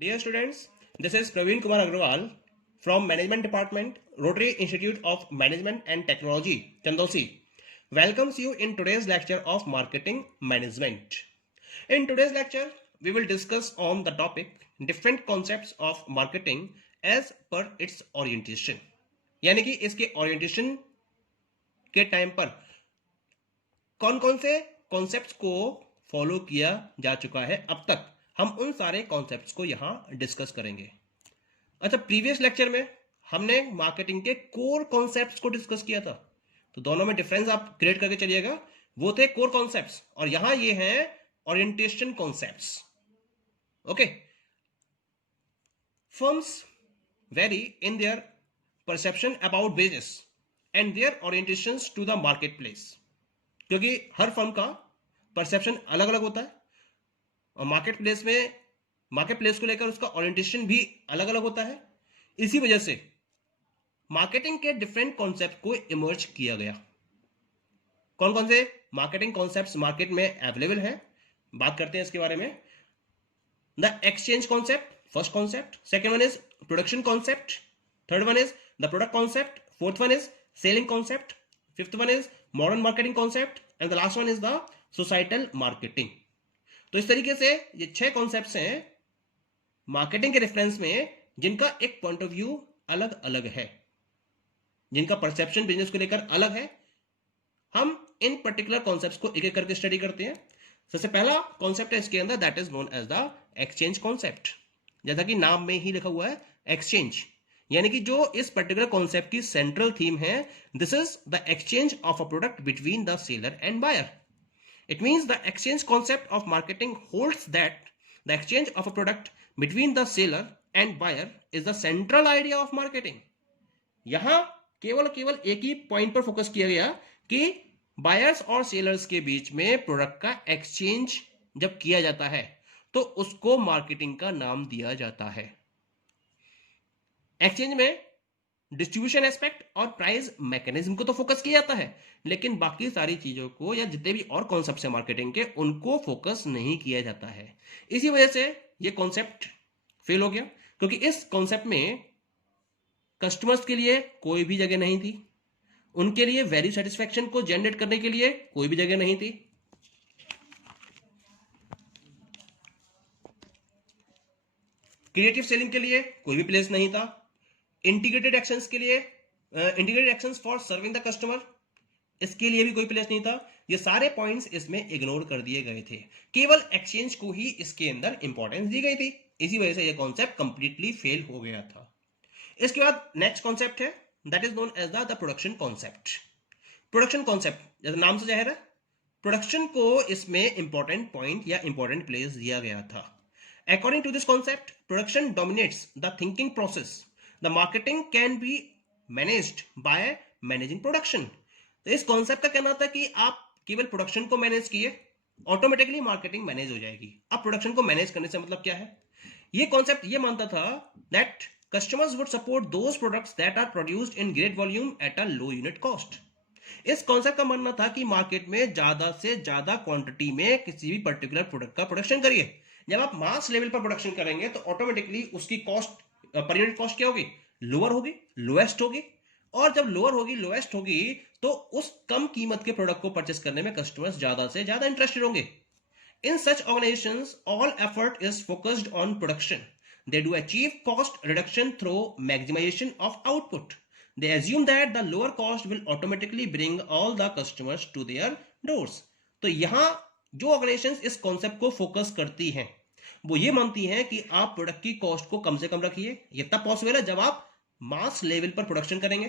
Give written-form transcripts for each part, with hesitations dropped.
Dear students, this is Praveen Kumar Agrawal from Management Department, Rotary Institute of Management and Technology, Chandosi. Welcomes you in today's lecture of Marketing Management. In today's lecture, we will discuss on the topic different concepts of marketing as per its orientation. यानी कि इसके orientation के time पर कौन कौन से concepts को follow किया जा चुका है अब तक, हम उन सारे कॉन्सेप्ट्स को यहां डिस्कस करेंगे। अच्छा, प्रीवियस लेक्चर में हमने मार्केटिंग के कोर कॉन्सेप्ट्स को डिस्कस किया था, तो दोनों में डिफरेंस आप क्रिएट करके चलिएगा। वो थे कोर कॉन्सेप्ट्स और यहां ये हैं orientation concepts. Okay, firms vary in their perception about business and their orientations to the marketplace, क्योंकि हर फर्म का परसेप्शन अलग अलग होता है और मार्केट प्लेस को लेकर उसका ओरिएंटेशन भी अलग अलग होता है। इसी वजह से मार्केटिंग के डिफरेंट कॉन्सेप्ट को इमर्ज किया गया। कौन कौन से मार्केटिंग कॉन्सेप्ट्स मार्केट में अवेलेबल है, बात करते हैं इसके बारे में। The exchange concept, first concept. Second one is production concept. Third one is the product concept. Fourth one is selling concept. Fifth one is modern marketing concept and the last one is the societal marketing. तो इस तरीके से ये 6 concepts हैं marketing के reference में, जिनका एक पॉइंट ऑफ व्यू अलग अलग है, जिनका परसेप्शन बिजनेस को लेकर अलग है। हम इन पर्टिकुलर कॉन्सेप्ट्स को एक एक करके स्टडी करते हैं। सबसे पहला कॉन्सेप्ट है इसके अंदर, that is known as the exchange concept. जैसा कि नाम में ही लिखा हुआ है एक्सचेंज, यानी कि जो इस पर्टिकुलर कॉन्सेप्ट की सेंट्रल थीम है, this is the exchange of a product between the seller and buyer. It means the exchange concept of marketing holds that the exchange of a product between the seller and buyer is the central idea of marketing. यहां केवल एक ही point पर focus किया गया कि buyers और sellers के बीच में प्रोडक्ट का एक्सचेंज जब किया जाता है तो उसको मार्केटिंग का नाम दिया जाता है। एक्सचेंज में डिस्ट्रीब्यूशन एस्पेक्ट और प्राइस मैकेनिज्म को तो फोकस किया जाता है, लेकिन बाकी सारी चीजों को या जितने भी और कॉन्सेप्ट्स हैं मार्केटिंग के, उनको फोकस नहीं किया जाता है। इसी वजह से ये कॉन्सेप्ट फेल हो गया, क्योंकि इस कॉन्सेप्ट में कस्टमर्स के लिए कोई भी जगह नहीं थी, उनके लिए वैल्यू सेटिस्फैक्शन को जनरेट करने के लिए कोई भी जगह नहीं थी, क्रिएटिव सेलिंग के लिए कोई भी प्लेस नहीं था, इंटीग्रेटेड एक्शंस के लिए integrated actions for serving the customer, इसके लिए भी कोई प्लेस नहीं था। ये सारे पॉइंट्स इसमें इग्नोर कर दिए गए थे, केवल एक्सचेंज को ही इसके अंदर इंपॉर्टेंस दी गई थी। इसी वजह से ये कॉन्सेप्ट कंप्लीटली फेल हो गया था। इसके बाद नेक्स्ट कॉन्सेप्ट है, that is known as the production concept. Production concept जैसे नाम से जाहिर है, प्रोडक्शन को इसमें इंपॉर्टेंट पॉइंट या इंपॉर्टेंट प्लेस दिया गया था। According to this concept, production dominates the thinking process. The marketing can be managed by managing production. तो इस कॉन्सेप्ट का कहना था कि आप केवल प्रोडक्शन को मैनेज किए, ऑटोमेटिकली मार्केटिंग मैनेज हो जाएगी। अब प्रोडक्शन को मैनेज करने से मतलब क्या है? ये कॉन्सेप्ट ये मानता था that customers would support those products that are produced in great volume at a low unit cost. इस कॉन्सेप्ट का मानना था कि मार्केट में ज्यादा से ज्यादा क्वांटिटी में किसी भी पर्टिकुलर प्रोडक्ट का प्रोडक्शन करिए। जब आप मास लेवल पर प्रोडक्शन करेंगे तो ऑटोमेटिकली उसकी कॉस्ट, पर यूनिट कॉस्ट क्या होगी? लोअर होगी, लोएस्ट होगी। और जब लोअर होगी, लोएस्ट होगी, तो उस कम कीमत के प्रोडक्ट को परचेस करने में कस्टमर्स ज्यादा से ज्यादा इंटरेस्टेड होंगे। In such organisations all effort is focused on production. They do achieve cost reduction through maximisation of output. They assume that the lower cost will automatically bring all the customers to their doors. तो यहां जो organisations इस concept को focus करती हैं, वो ये मानती हैं कि आप प्रोडक्ट की कॉस्ट को कम से कम रखिए। ये तब पॉसिबल है जब आप मास लेवल पर प्रोडक्शन करेंगे,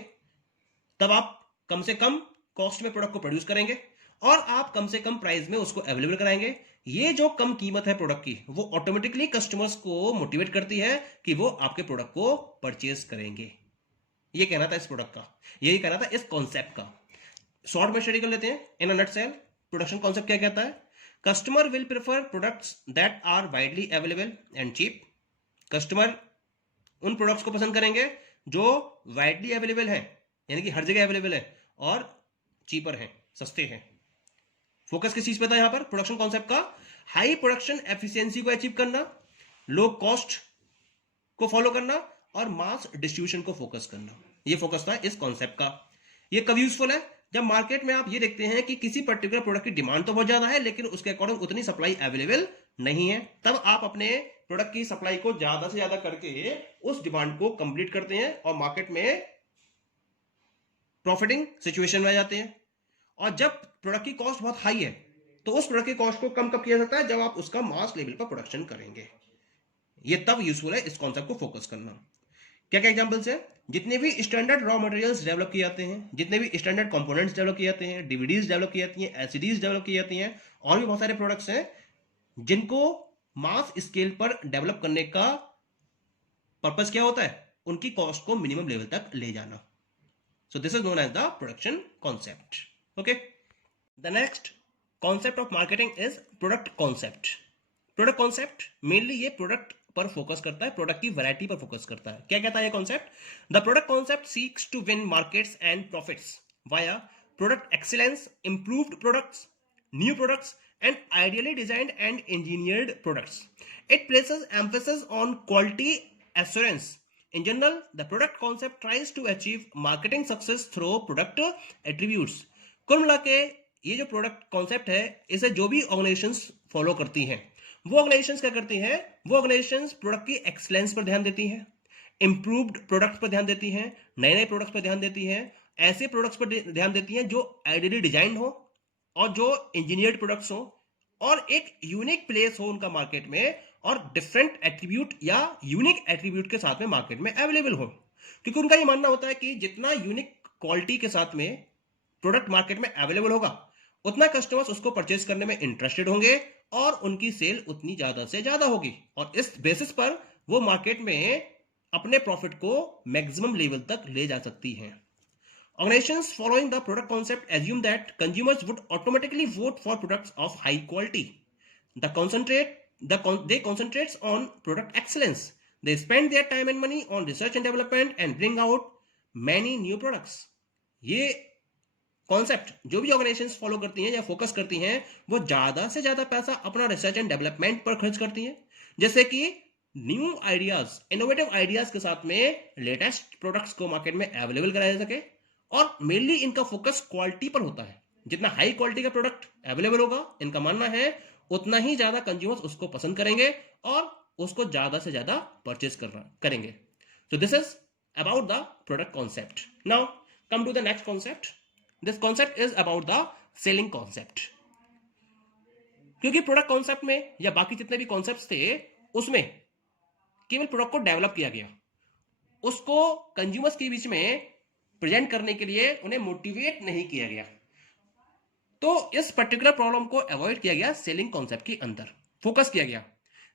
तब आप कम से कम कॉस्ट में प्रोडक्ट को प्रोड्यूस करेंगे और आप कम से कम प्राइस में उसको अवेलेबल कराएंगे। ये जो कम कीमत है प्रोडक्ट की, वो ऑटोमेटिकली कस्टमर्स को मोटिवेट करती है कि वो आपके प्रोडक्ट को परचेज करेंगे। ये कहना था इस प्रोडक्ट का, यही कहना था इस कॉन्सेप्ट का। शॉर्ट में स्टडी कर लेते हैं in a nutshell. Production concept क्या कहता है? Customer will prefer products that are widely available and cheap. Customer उन प्रोडक्ट्स को पसंद करेंगे जो वाइडली अवेलेबल है, यानी कि हर जगह अवेलेबल है, और चीपर है, सस्ते हैं। फोकस किस चीज पे था यहां पर प्रोडक्शन कॉन्सेप्ट का? हाई प्रोडक्शन एफिशिएंसी को अचीव करना, लो कॉस्ट को फॉलो करना और मास डिस्ट्रीब्यूशन को फोकस करना, ये फोकस था इस कॉन्सेप्ट का। ये कब यूजफुल है? जब मार्केट में आप ये देखते हैं कि किसी पर्टिकुलर प्रोडक्ट की डिमांड तो बहुत ज्यादा है लेकिन उसके अकॉर्डिंग उतनी सप्लाई अवेलेबल नहीं है, तब आप अपने प्रोडक्ट की सप्लाई को ज्यादा से ज्यादा करके उस डिमांड को कंप्लीट करते हैं और मार्केट में प्रॉफिटिंग सिचुएशन में आ जाते हैं। और जब प्रोडक्ट की कॉस्ट बहुत हाई है तो उस प्रोडक्ट की कॉस्ट को कम कब किया जाता है? जब आप उसका मास लेवल पर प्रोडक्शन करेंगे। ये तब यूजफुल है इस कॉन्सेप्ट को फोकस करना। क्या क्या एग्जांपल्स है? जितने भी स्टैंडर्ड रॉ मटेरियल्स डेवलप किए जाते हैं, जितने भी स्टैंडर्ड कंपोनेंट्स डेवलप किए जाते हैं, डीवीडीज डेवलप की जाती हैं, एलसीडीज डेवलप की जाती हैं, और भी बहुत सारे प्रोडक्ट्स हैं जिनको मास स्केल पर डेवलप करने का पर्पस क्या होता है? उनकी कॉस्ट को मिनिमम लेवल तक ले जाना। So this is known as the production concept. Okay, the next concept of marketing is product concept. Product concept mainly ये प्रोडक्ट पर फोकस करता है, प्रोडक्ट की वैरायटी पर फोकस करता है। क्या कहता है ये concept? The product concept seeks to win markets and profits via product excellence, improved products, new products and ideally designed and engineered products. It places emphasis on quality assurance. In general, the product concept tries to achieve marketing success through product attributes. कुल मिला के ये जो product concept है इसे जो भी organisations follow करती हैं वो ऑर्गेनाइजेशंस क्या करती हैं? वो ऑर्गेनाइजेशंस प्रोडक्ट की एक्सीलेंस पर ध्यान देती हैं, इंप्रूव्ड प्रोडक्ट पर ध्यान देती हैं, नए नए प्रोडक्ट्स पर ध्यान देती हैं, ऐसे प्रोडक्ट्स पर ध्यान देती हैं जो आइडियली डिजाइंड हो और जो इंजीनियर्ड प्रोडक्ट्स हो और एक यूनिक प्लेस हो उनका मार्केट में और डिफरेंट एट्रीब्यूट या यूनिक एट्रीब्यूट के साथ में मार्केट में अवेलेबल हो। क्योंकि उनका ये मानना होता है कि जितना यूनिक क्वालिटी के साथ में प्रोडक्ट मार्केट में अवेलेबल होगा उतना कस्टमर्स उसको परचेज करने में इंटरेस्टेड होंगे और उनकी सेल उतनी ज्यादा से ज्यादा होगी और इस बेसिस पर वो मार्केट में अपने प्रॉफिट को मैक्सिमम लेवल तक ले जा सकती हैं। Organizations following the product concept assume that consumers would automatically vote for products of high quality. They concentrate on product excellence. They spend their time and money on research and development and bring out many new products. ये concept जो भी organisations follow करती हैं या focus करती हैं वो ज्यादा से ज्यादा पैसा अपना रिसर्च एंड डेवलपमेंट पर खर्च करती हैं, जैसे कि न्यू आइडियाज, इनोवेटिव आइडियाज के साथ में लेटेस्ट प्रोडक्ट्स को मार्केट में अवेलेबल कराया जा सके। और मेनली इनका फोकस क्वालिटी पर होता है। जितना हाई क्वालिटी का प्रोडक्ट अवेलेबल होगा इनका मानना है उतना ही ज्यादा कंज्यूमर्स उसको पसंद करेंगे और उसको ज्यादा से ज्यादा परचेज करेंगे। So this is about the product concept. Now come to the next concept. This concept is about the selling concept. क्योंकि प्रोडक्ट कॉन्सेप्ट में या बाकी जितने भी कॉन्सेप्ट थे उसमें केवल प्रोडक्ट को डेवलप किया गया, उसको कंज्यूमर्स के बीच में प्रेजेंट करने के लिए उन्हें मोटिवेट नहीं किया गया। तो इस पर्टिकुलर प्रॉब्लम को अवॉइड किया गया, सेलिंग कॉन्सेप्ट के अंदर फोकस किया गया।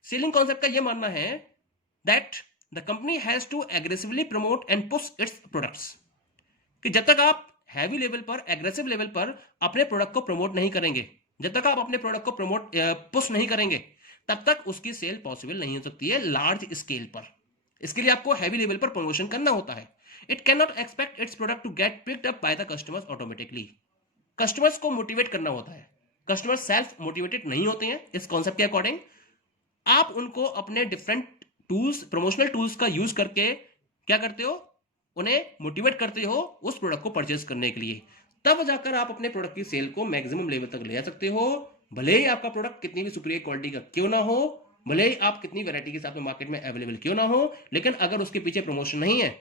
सेलिंग कॉन्सेप्ट का यह मानना है that the company has to aggressively promote and push its products, कि जब तक आप हैवी लेवल पर, एग्रेसिव लेवल पर अपने प्रोडक्ट को प्रमोट नहीं करेंगे, जब तक आप अपने प्रोडक्ट को पुश नहीं करेंगे, तब तक उसकी सेल पॉसिबल नहीं हो सकती है लार्ज स्केल पर। इसके लिए आपको हैवी लेवल पर प्रमोशन करना होता है। It cannot expect its product to get picked up by the customers automatically. Customers को मोटिवेट करना होता है, कस्टमर्स सेल्फ मोटिवेटेड नहीं होते हैं। इस कॉन्सेप्ट के अकॉर्डिंग आप उनको अपने डिफरेंट टूल्स, प्रमोशनल टूल्स का यूज करके क्या करते हो? उन्हें मोटिवेट करते हो उस प्रोडक्ट को परचेज करने के लिए। तब जाकर आप अपने प्रोडक्ट की सेल को मैक्सिमम लेवल तक ले जा सकते हो। भले ही आपका प्रोडक्ट कितनी भी सुपीरियर क्वालिटी का क्यों ना हो, भले ही आप कितनी वैरायटी के साथ में मार्केट में अवेलेबल क्यों ना हो, लेकिन अगर उसके पीछे प्रमोशन नहीं है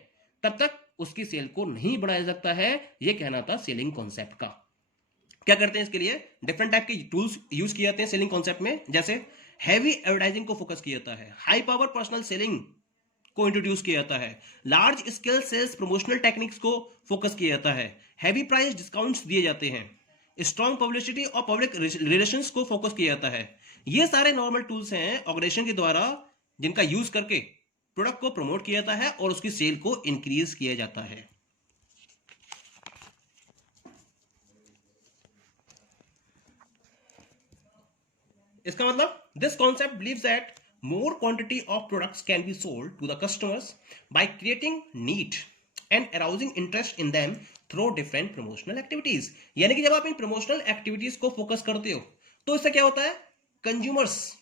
तब तक उसकी सेल को नहीं बढ़ाया जा सकता है। यह कहना था सेलिंग कॉन्सेप्ट का। क्या करते हैं इसके लिए? डिफरेंट टाइप के टूल्स यूज किए जाते हैं सेलिंग कॉन्सेप्ट में। जैसे हैवी एडवर्टाइजिंग को फोकस किया जाता है, हाई पावर पर्सनल सेलिंग को इंट्रोड्यूस किया जाता है, large scale sales promotional techniques को फोकस किया जाता है, हैवी प्राइस डिस्काउंट्स दिए जाते हैं, स्ट्रॉन्ग पब्लिसिटी और पब्लिक रिलेशंस को फोकस किया जाता है। ये सारे नॉर्मल टूल्स हैं ऑर्गेनाइजेशन के द्वारा जिनका यूज करके प्रोडक्ट को प्रमोट किया जाता है और उसकी सेल को इंक्रीज किया जाता है। इसका मतलब this concept believes that more quantity of products can be sold to the customers by creating need and arousing interest in them through different promotional activities. यानी कि जब आप इन प्रमोशनल एक्टिविटीज को फोकस करते हो तो इससे क्या होता है? कंज्यूमर्स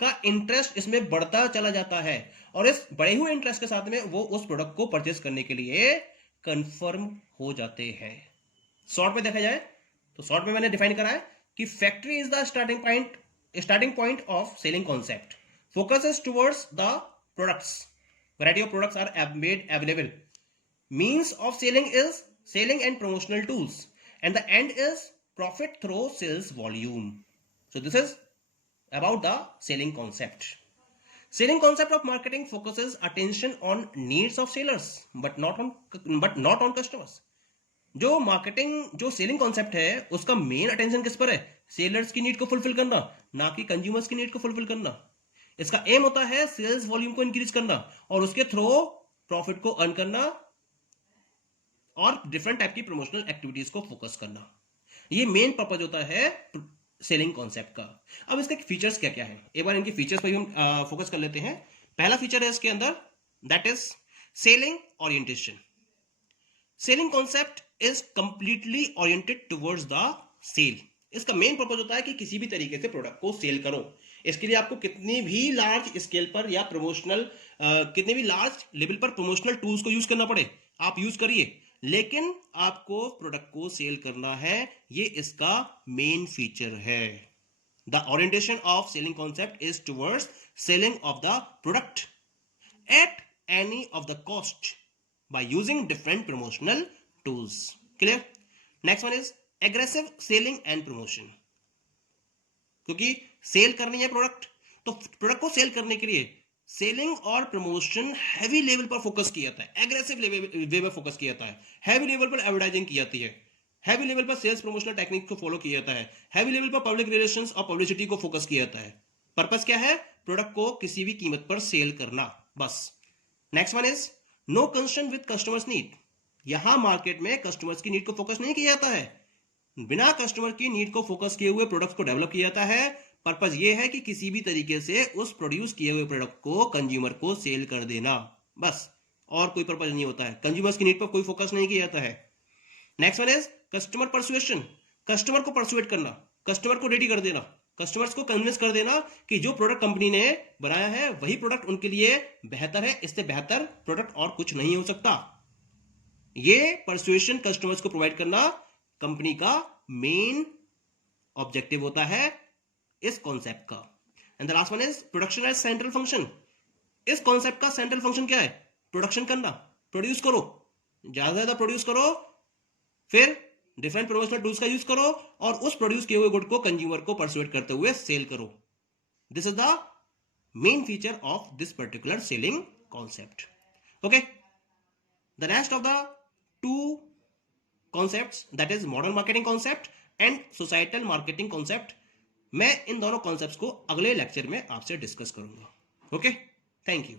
का इंटरेस्ट इसमें बढ़ता चला जाता है और इस बढ़े हुए इंटरेस्ट के साथ में वो उस प्रोडक्ट को परचेस करने के लिए कंफर्म हो जाते हैं। शॉर्ट में देखा जाए तो शॉर्ट में मैंने डिफाइन करा है कि factory is the starting point of selling concept, focuses towards the products, variety of products are made available, means of selling is selling and promotional tools, and the end is profit through sales volume. So this is about the selling concept. Selling concept of marketing focuses attention on needs of sellers but not on customers. जो marketing जो selling concept है उसका main attention किस पर है? Sellers की need को fulfil करना, ना कि कंज्यूमर्स की नीड को फुलफिल करना। इसका एम होता है सेल्स वॉल्यूम को इंक्रीज करना और उसके थ्रू प्रॉफिट को अर्न करना और डिफरेंट टाइप की प्रमोशनल एक्टिविटीज को फोकस करना। ये मेन पर्पज होता है सेलिंग कॉन्सेप्ट का। अब इसके फीचर्स क्या क्या है, एक बार इनके फीचर्स पर हम फोकस कर लेते हैं। पहला फीचर है इसके अंदर, that is selling orientation. Selling concept is completely oriented towards the sale. इसका मेन पर्पज होता है कि किसी भी तरीके से प्रोडक्ट को सेल करो। इसके लिए आपको कितनी भी लार्ज स्केल पर या प्रमोशनल कितने भी लार्ज लेवल पर प्रमोशनल टूल्स को यूज करना पड़े, आप यूज करिए, लेकिन आपको प्रोडक्ट को सेल करना है। ये इसका मेन फीचर है। The orientation of selling concept is towards selling of the product at any of the cost by using different promotional tools. Clear? Next one is aggressive selling and promotion. क्योंकि cell करनी है product, तो product को cell करने के लिए selling और promotion heavy level पर फोकस किया जाता है, एग्रेसिव वे में फोकस किया जाता है, हैवी लेवल पर एडवर्टाइजिंग की जाती है, हैवी लेवल पर सेल्स प्रमोशनल टेक्निक को फॉलो किया जाता है, हैवी लेवल पर पब्लिक रिलेशंस और पब्लिसिटी को फोकस किया जाता है। पर्पस क्या है? प्रोडक्ट को किसी भी कीमत पर सेल करना, बस। Next one is no concern with customers need. यहां मार्केट में कस्टमर्स की नीड को फोकस नहीं किया जाता है। बिना कस्टमर की नीड को फोकस किए हुए प्रोडक्ट को डेवलप किया जाता है। पर्पस ये है कि किसी भी तरीके से उस प्रोड्यूस किए हुए प्रोडक्ट को कंज्यूमर को सेल कर देना, बस, और कोई पर्पस नहीं होता है। कंज्यूमर्स की नीड पर कोई फोकस नहीं किया जाता है। Next one is customer persuasion. Customer को परसुएट करना, कस्टमर को रेडी कर देना, कस्टमर्स को कन्विंस कर देना कि जो प्रोडक्ट कंपनी ने बनाया है वही प्रोडक्ट उनके लिए बेहतर है, इससे बेहतर प्रोडक्ट और कुछ नहीं हो सकता। ये परसुएशन कस्टमर्स को प्रोवाइड करना कंपनी का मेन ऑब्जेक्टिव होता है इस कॉन्सेप्ट का। And the last one is production as central function. इस कॉन्सेप्ट का सेंट्रल फंक्शन क्या है? प्रोडक्शन करना, प्रोड्यूस करो, ज्यादा से ज्यादा प्रोड्यूस करो, फिर डिफरेंट प्रमोशनल टूल्स का यूज करो और उस प्रोड्यूस किए हुए गुड को कंज्यूमर को परसुएट करते हुए सेल करो। This is the main feature of this particular selling concept. Okay, the rest of the two concepts, that is modern marketing concept and societal marketing concept, मैं इन दोनों concepts को अगले lecture में आपसे डिस्कस करूंगा। Okay, thank you.